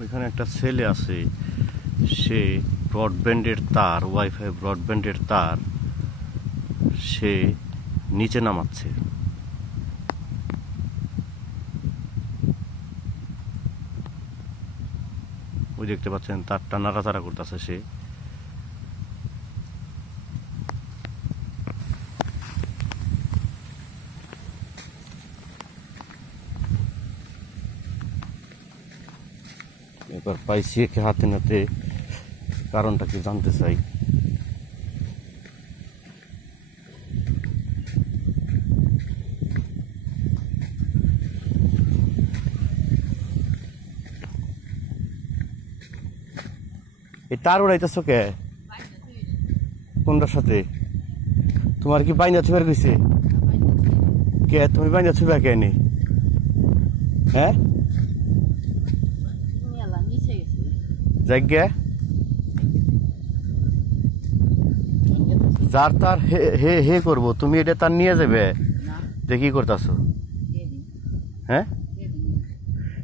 ওইখানে একটা ছেলে আছে, সে ব্রডব্যান্ডের তার, ওয়াইফাই ব্রডব্যান্ডের তার সে নিচে নামাচ্ছে। ওই দেখতে পাচ্ছেন তারটা নাড়াচাড়া করতেছে সে। এবার পাইছি একে হাতে নাতে, কারণটা কি জানতে চাই। এই তার উড়াইতেছ কে? কোনটার সাথে? তোমার কি বাইনা ছুবার গেছে? কে তুমি বাইনা ছুবা কে নি? হ্যাঁ জায়গা যার তার হে হে করবো, তুমি এটা তার নিয়ে যাবে যে কি করতেছ? হ্যাঁ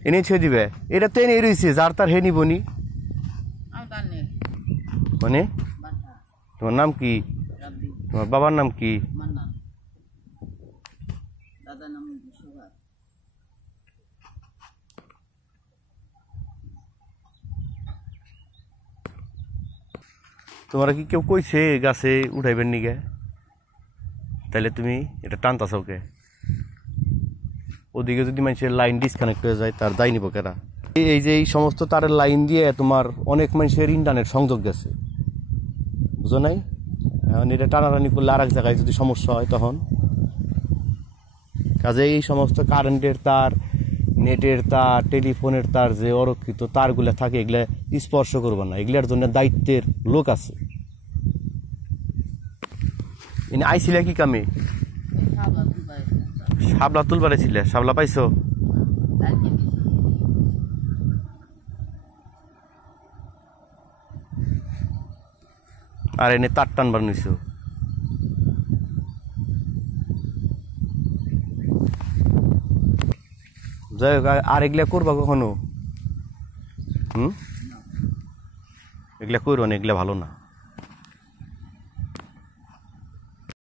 এনে ছুঁয়ে দিবে, এটা তো এনে রয়েছে, যার তার হে নিবনি। মানে তোমার নাম কি? তোমার বাবার নাম কি? তোমার কি কেউ কইছে গাছে উঠাইবেন নিগে? তাহলে তুমি এটা টানতাছ কে? ওদিকে যদি মানুষের লাইন ডিসকানেক্ট হয়ে যায় তার দায় নিব কেরা? এই যে এই সমস্ত তারের লাইন দিয়ে তোমার অনেক মানুষের ইন্টারনেট সংযোগ গেছে, বুঝো নাই? এখন এটা টানাটানি করলে আর এক জায়গায় যদি সমস্যা হয় তখন কাজে এই সমস্ত কারেন্টের তার, নেটের তার, টেলিফোনের তার যে অরক্ষিত তারগুলো থাকে এগুলা স্পর্শ করবো না, এগুলার জন্য দায়িত্বের লোক আছে। ইনি আইছিলে কি কামে? শাপলা তুলবারে ছিলে, শাপলা পাইছো? আর এনে তার টানবার নিছো? যাই হোক, আর এগুলা করবা কখনো? এগুলা করো না, এগুলা ভালো না।